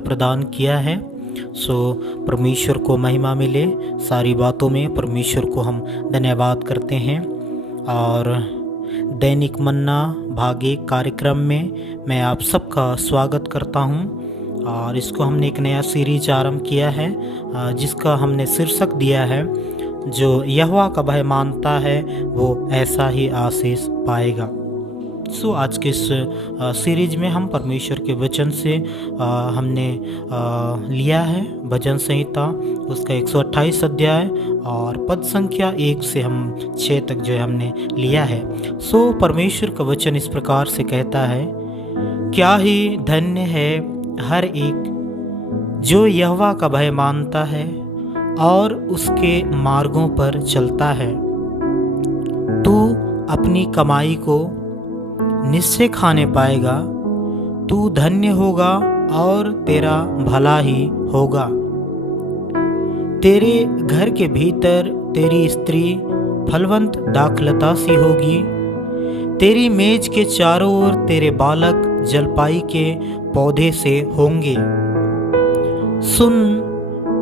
प्रदान किया है। सो परमेश्वर को महिमा मिले। सारी बातों में परमेश्वर को हम धन्यवाद करते हैं। और दैनिक मन्ना भाग 1 कार्यक्रम में मैं आप सबका स्वागत करता हूं। और इसको हमने एक नया सीरीज आरंभ किया है जिसका हमने शीर्षक दिया है, जो यहोवा का भय मानता है वो ऐसा ही आशीष पाएगा। सो आज के इस सीरीज में हम परमेश्वर के वचन से हमने लिया है भजन संहिता उसका 128 अध्याय और पद संख्या 1 से हम 6 तक जो है हमने लिया है। सो परमेश्वर का वचन इस प्रकार से कहता है, क्या ही धन्य है हर एक जो यहोवा का भय मानता है और उसके मार्गों पर चलता है। तू अपनी कमाई को निश्चय खाने पाएगा, तू धन्य होगा और तेरा भला ही होगा। तेरे घर के भीतर तेरी स्त्री फलवंत दाखलता सी होगी, तेरी मेज के चारों ओर तेरे बालक जलपाई के पौधे से होंगे। सुन,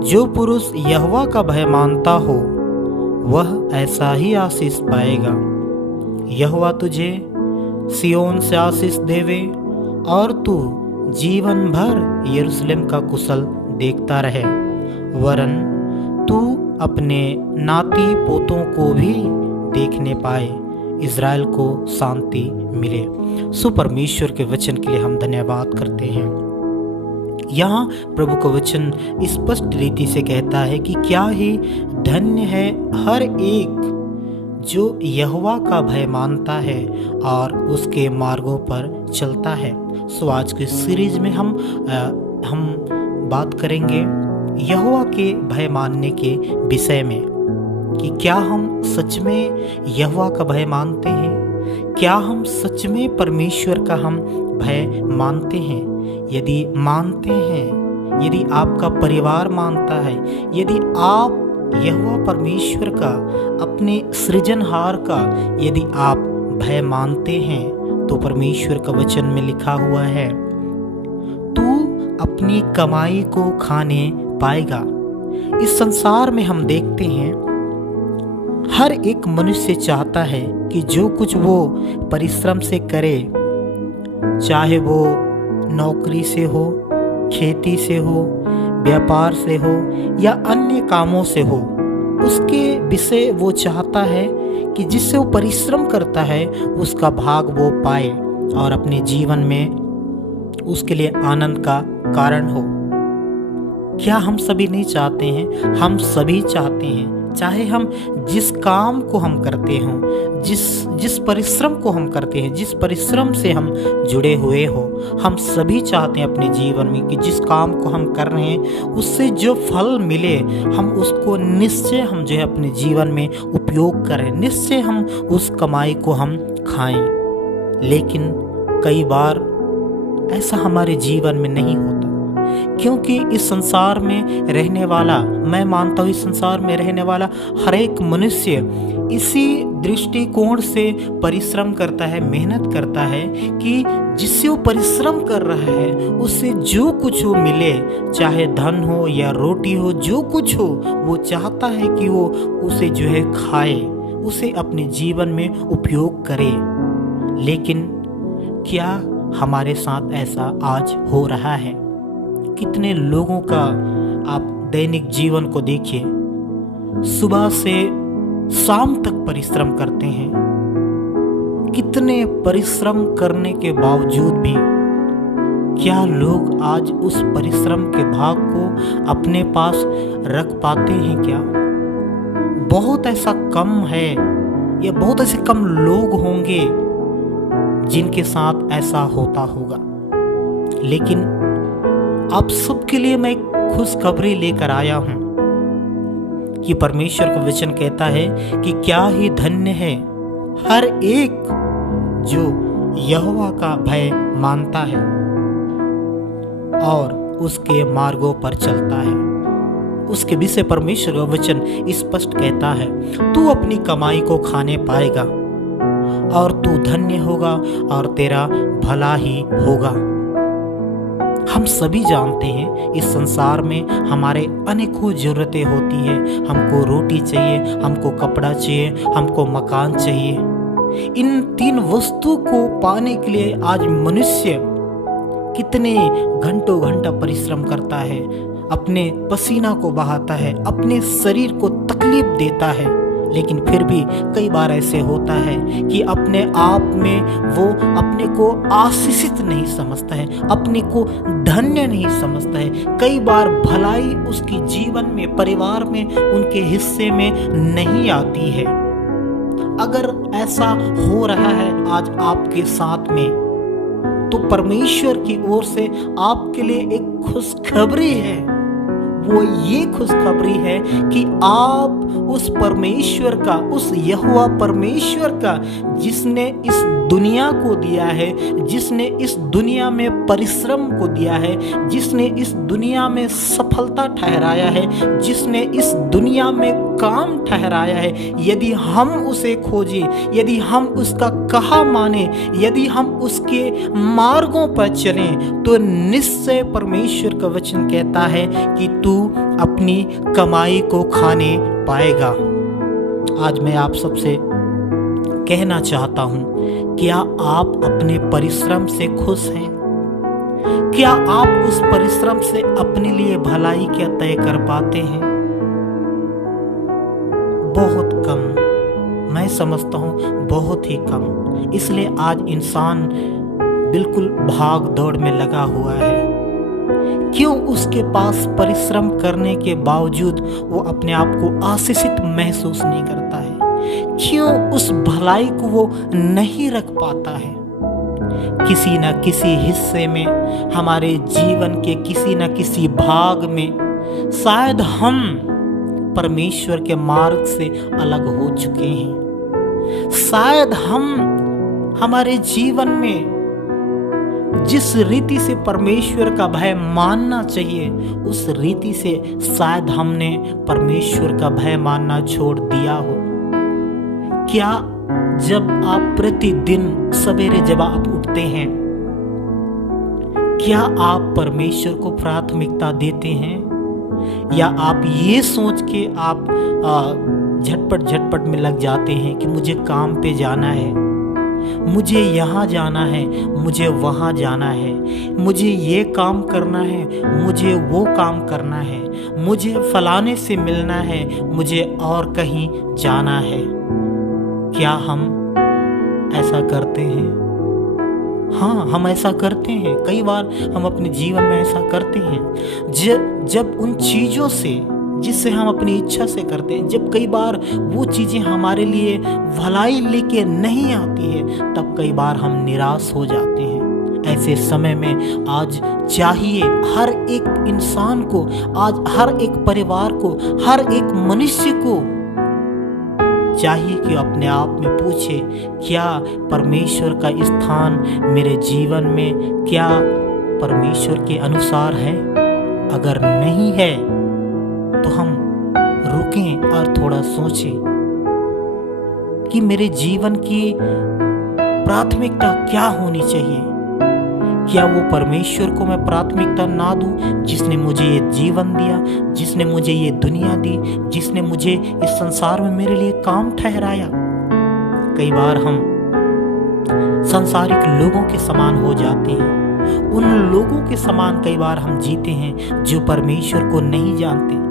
जो पुरुष यहोवा का भय मानता हो वह ऐसा ही आशीष पाएगा। यहोवा तुझे सियोन से आशीष देवे और तू जीवन भर यरूशलेम का कुशल देखता रहे, वरन तू अपने नाती पोतों को भी देखने पाए, इज़राइल को शांति मिले। सो परमेश्वर के वचन के लिए हम धन्यवाद करते हैं। यहाँ प्रभु का वचन स्पष्ट रीति से कहता है कि क्या ही धन्य है हर एक जो यहोवा का भय मानता है और उसके मार्गों पर चलता है। सो आज के सीरीज में हम बात करेंगे यहोवा के भय मानने के विषय में कि क्या हम सच में यहोवा का भय मानते हैं, क्या हम सच में परमेश्वर का हम भय मानते हैं। यदि मानते हैं, यदि आपका परिवार मानता है, यदि आप यहोवा परमेश्वर का, अपने सृजनहार का यदि आप भय मानते हैं, तो परमेश्वर का वचन में लिखा हुआ है, तू अपनी कमाई को खाने पाएगा। इस संसार में हम देखते हैं हर एक मनुष्य चाहता है कि जो कुछ वो परिश्रम से करे, चाहे वो नौकरी से हो, खेती से हो, व्यापार से हो या अन्य कामों से हो, उसके विषय वो चाहता है कि जिससे वो परिश्रम करता है उसका भाग वो पाए और अपने जीवन में उसके लिए आनंद का कारण हो। क्या हम सभी नहीं चाहते हैं? हम सभी चाहते हैं, चाहे हम जिस काम को हम करते हों, जिस परिश्रम को हम करते हैं, जिस परिश्रम से हम जुड़े हुए हो, हम सभी चाहते हैं अपने जीवन में कि जिस काम को हम कर रहे हैं उससे जो फल मिले हम उसको निश्चय हम जो है अपने जीवन में उपयोग करें, निश्चय हम उस कमाई को हम खाएं। लेकिन कई बार ऐसा हमारे जीवन में नहीं होता, क्योंकि इस संसार में रहने वाला, मैं मानता हूँ इस संसार में रहने वाला हर एक मनुष्य इसी दृष्टिकोण से परिश्रम करता है, मेहनत करता है कि जिससे वो परिश्रम कर रहा है उससे जो कुछ वो मिले, चाहे धन हो या रोटी हो, जो कुछ हो वो चाहता है कि वो उसे जो है खाए, उसे अपने जीवन में उपयोग करे। लेकिन क्या हमारे साथ ऐसा आज हो रहा है? कितने लोगों का आप दैनिक जीवन को देखिए, सुबह से शाम तक परिश्रम करते हैं, कितने परिश्रम करने के बावजूद भी क्या लोग आज उस परिश्रम के भाग को अपने पास रख पाते हैं? क्या बहुत ऐसा कम है या बहुत ऐसे कम लोग होंगे जिनके साथ ऐसा होता होगा। लेकिन आप सबके लिए मैं खुशखबरी लेकर आया हूं कि परमेश्वर का वचन कहता है कि क्या ही धन्य है हर एक जो यहोवा का भय मानता है और उसके मार्गों पर चलता है। उसके विषय परमेश्वर का वचन स्पष्ट कहता है, तू अपनी कमाई को खाने पाएगा और तू धन्य होगा और तेरा भला ही होगा। हम सभी जानते हैं इस संसार में हमारे अनेकों ज़रूरतें होती हैं। हमको रोटी चाहिए, हमको कपड़ा चाहिए, हमको मकान चाहिए। इन 3 वस्तु को पाने के लिए आज मनुष्य कितने घंटों घंटा परिश्रम करता है, अपने पसीना को बहाता है, अपने शरीर को तकलीफ देता है। लेकिन फिर भी कई बार ऐसे होता है कि अपने आप में वो अपने को आशीषित नहीं समझता है, अपने को धन्य नहीं समझता है। कई बार भलाई उसकी जीवन में, परिवार में, उनके हिस्से में नहीं आती है। अगर ऐसा हो रहा है आज आपके साथ में, तो परमेश्वर की ओर से आपके लिए एक खुशखबरी है। वो ये खुशखबरी है कि आप उस परमेश्वर का, उस यहोवा परमेश्वर का, जिसने इस दुनिया को दिया है, जिसने इस दुनिया में परिश्रम को दिया है, जिसने इस दुनिया में सफलता ठहराया है, जिसने इस दुनिया में काम ठहराया है, यदि हम उसे खोजें, यदि हम उसका कहा माने, यदि हम उसके मार्गों पर चलें, तो निश्चय परमेश्वर का वचन कहता है कि तू अपनी कमाई को खाने पाएगा। आज मैं आप सबसे कहना चाहता हूं, क्या आप अपने परिश्रम से खुश हैं? क्या आप उस परिश्रम से अपने लिए भलाई क्या तय कर पाते हैं? बहुत कम, मैं समझता हूं बहुत ही कम। इसलिए आज इंसान बिल्कुल भाग दौड़ में लगा हुआ है। क्यों उसके पास परिश्रम करने के बावजूद वो अपने आप को आशीषित महसूस नहीं करता है? क्यों उस भलाई को वो नहीं रख पाता है? किसी न किसी हिस्से में, हमारे जीवन के किसी न किसी भाग में शायद हम परमेश्वर के मार्ग से अलग हो चुके हैं। शायद हम हमारे जीवन में जिस रीति से परमेश्वर का भय मानना चाहिए, उस रीति से शायद हमने परमेश्वर का भय मानना छोड़ दिया हो। क्या जब आप प्रतिदिन सवेरे जब आप उठते हैं, क्या आप परमेश्वर को प्राथमिकता देते हैं, या आप ये सोच के आप झटपट में लग जाते हैं कि मुझे काम पे जाना है, मुझे यहाँ जाना है, मुझे वहाँ जाना है, मुझे ये काम करना है, मुझे वो काम करना है, मुझे फलाने से मिलना है, मुझे और कहीं जाना है? क्या हम ऐसा करते हैं? हाँ, हम ऐसा करते हैं। कई बार हम अपने जीवन में ऐसा करते हैं। जब उन चीज़ों से, जिससे हम अपनी इच्छा से करते हैं, जब कई बार वो चीज़ें हमारे लिए भलाई लेके नहीं आती है, तब कई बार हम निराश हो जाते हैं। ऐसे समय में आज चाहिए हर एक इंसान को, आज हर एक परिवार को, हर एक मनुष्य को चाहिए कि अपने आप में पूछे, क्या परमेश्वर का स्थान मेरे जीवन में क्या परमेश्वर के अनुसार है? अगर नहीं है तो हम रुकें और थोड़ा सोचें कि मेरे जीवन की प्राथमिकता क्या होनी चाहिए। क्या वो परमेश्वर को मैं प्राथमिकता ना दूं, जिसने मुझे ये जीवन दिया, जिसने मुझे ये दुनिया दी, जिसने मुझे इस संसार में मेरे लिए काम ठहराया। कई बार हम सांसारिक लोगों के समान हो जाते हैं। उन लोगों के समान कई बार हम जीते हैं जो परमेश्वर को नहीं जानते।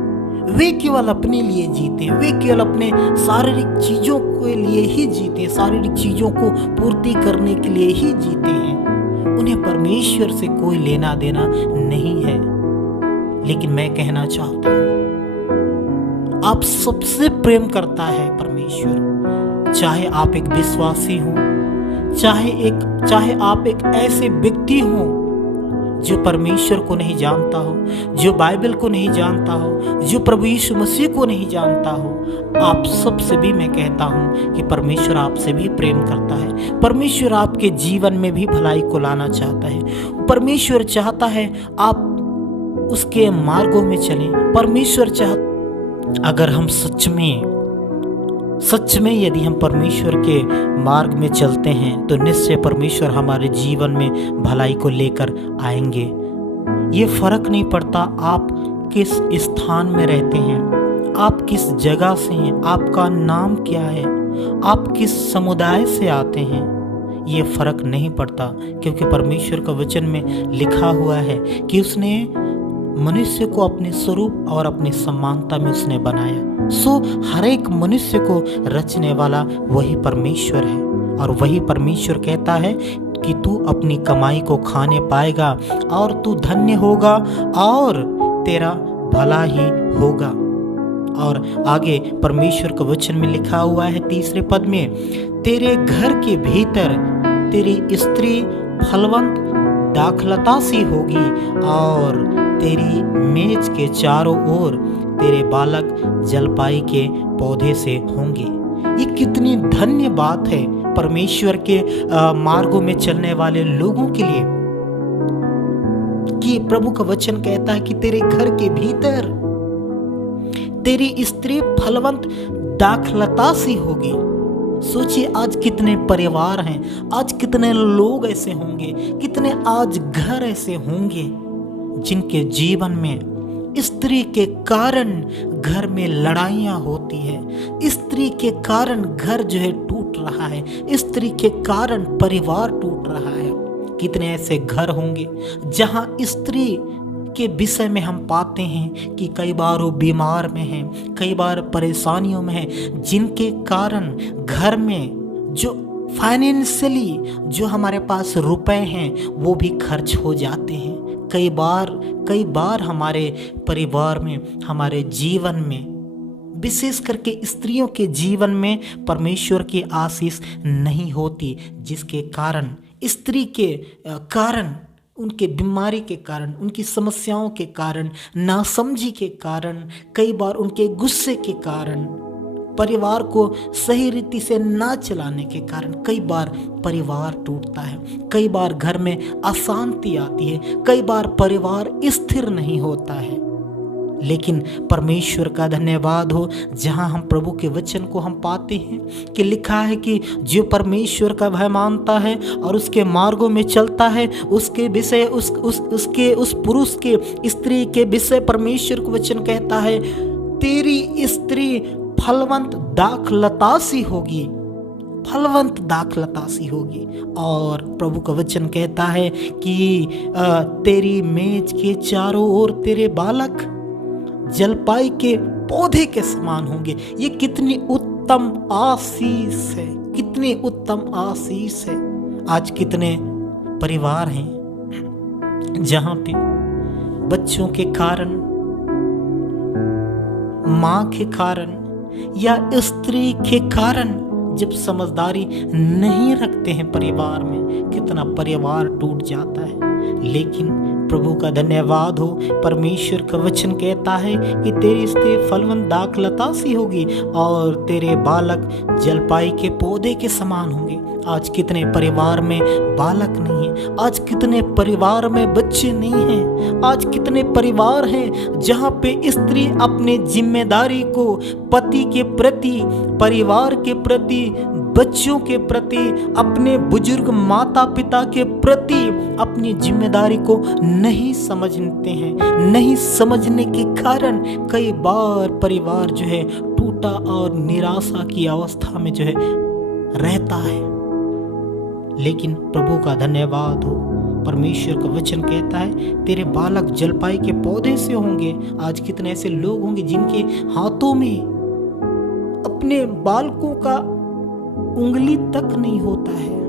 वे केवल अपने लिए जीते हैं, वे केवल अपने शारीरिक चीज़ों के लिए ही जीते हैं, शारीरिक चीज़ों को पूर्ति करने के लिए ही जीते हैं। उन्हें परमेश्वर से कोई लेना देना नहीं है। लेकिन मैं कहना चाहता हूँ, आप सबसे प्रेम करता है परमेश्वर। चाहे आप एक विश्वासी हो, चाहे आप एक ऐसे व्यक्ति हो जो परमेश्वर को नहीं जानता हो, जो बाइबल को नहीं जानता हो, जो प्रभु यीशु मसीह को नहीं जानता हो, आप सबसे भी मैं कहता हूँ कि परमेश्वर आपसे भी प्रेम करता है। परमेश्वर आपके जीवन में भी भलाई को लाना चाहता है। परमेश्वर चाहता है आप उसके मार्गों में चलें। परमेश्वर अगर हम सच में यदि हम परमेश्वर के मार्ग में चलते हैं, तो निश्चय परमेश्वर हमारे जीवन में भलाई को लेकर आएंगे। ये फर्क नहीं पड़ता आप किस स्थान में रहते हैं, आप किस जगह से हैं, आपका नाम क्या है, आप किस समुदाय से आते हैं, ये फर्क नहीं पड़ता, क्योंकि परमेश्वर का वचन में लिखा हुआ है कि उसने मनुष्य को अपने स्वरूप और अपनी समानता में उसने बनाया। सो हर एक मनुष्य को रचने वाला वही परमेश्वर है, और वही परमेश्वर कहता है कि तू अपनी कमाई को खाने पाएगा और तू धन्य होगा और तेरा भला ही होगा। और आगे परमेश्वर के वचन में लिखा हुआ है 3 पद में, तेरे घर के भीतर तेरी स्त्री फलवंत दाखलता सी होगी और तेरी मेज के चारों ओर तेरे बालक जलपाई के पौधे से होंगे। ये कितनी धन्य बात है परमेश्वर के मार्गों में चलने वाले लोगों के लिए, कि प्रभु का वचन कहता है कि तेरे घर के भीतर तेरी स्त्री फलवंत दाखलता सी होगी। सोचिए आज कितने परिवार हैं, आज कितने लोग ऐसे होंगे, कितने आज घर ऐसे होंगे जिनके जीवन में स्त्री के कारण घर में लड़ाइयाँ होती है, स्त्री के कारण घर जो है टूट रहा है, स्त्री के कारण परिवार टूट रहा है। कितने ऐसे घर होंगे जहाँ स्त्री के विषय में हम पाते हैं कि कई बार वो बीमार में हैं, कई बार परेशानियों में हैं, जिनके कारण घर में जो फाइनेंशियली जो हमारे पास रुपए हैं वो भी खर्च हो जाते हैं। कई बार हमारे परिवार में, हमारे जीवन में, विशेष करके स्त्रियों के जीवन में परमेश्वर की आशीष नहीं होती, जिसके कारण स्त्री के कारण, उनके बीमारी के कारण, उनकी समस्याओं के कारण, नासमझी के कारण, कई बार उनके गुस्से के कारण, परिवार को सही रीति से ना चलाने के कारण कई बार परिवार टूटता है, कई बार घर में अशांति आती है, कई बार परिवार स्थिर नहीं होता है। लेकिन परमेश्वर का धन्यवाद हो, जहाँ हम प्रभु के वचन को हम पाते हैं कि लिखा है कि जो परमेश्वर का भय मानता है और उसके मार्गों में चलता है, उसके विषय उस पुरुष के, स्त्री के विषय परमेश्वर का वचन कहता है, तेरी स्त्री फलवंत दाखलता सी होगी, फलवंत दाखलता सी होगी। और प्रभु का वचन कहता है कि तेरी मेज के चारों ओर तेरे बालक जलपाई के पौधे के समान होंगे। ये कितनी उत्तम आशीष है, कितनी उत्तम आशीष है। आज कितने परिवार हैं जहां पे बच्चों के कारण, माँ के कारण या स्त्री के कारण जब समझदारी नहीं रखते हैं परिवार में, कितना परिवार टूट जाता है। लेकिन प्रभु का धन्यवाद हो, परमेश्वर का वचन कहता है कि तेरी स्त्री फलवंत दाखलता सी होगी और तेरे बालक जलपाई के पौधे के समान होंगे। आज कितने परिवार में बालक नहीं है, आज कितने परिवार में बच्चे नहीं हैं, आज कितने परिवार हैं जहाँ पे स्त्री अपने जिम्मेदारी को पति के प्रति, परिवार के प्रति, बच्चों के प्रति, अपने बुजुर्ग माता पिता के प्रति अपनी जिम्मेदारी को नहीं समझते हैं। नहीं समझने के कारण कई बार परिवार जो है टूटा और निराशा की अवस्था में जो है रहता है। लेकिन प्रभु का धन्यवाद हो, परमेश्वर का वचन कहता है तेरे बालक जलपाई के पौधे से होंगे। आज कितने ऐसे लोग होंगे जिनके हाथों में अपने बालकों का उंगली तक नहीं होता है,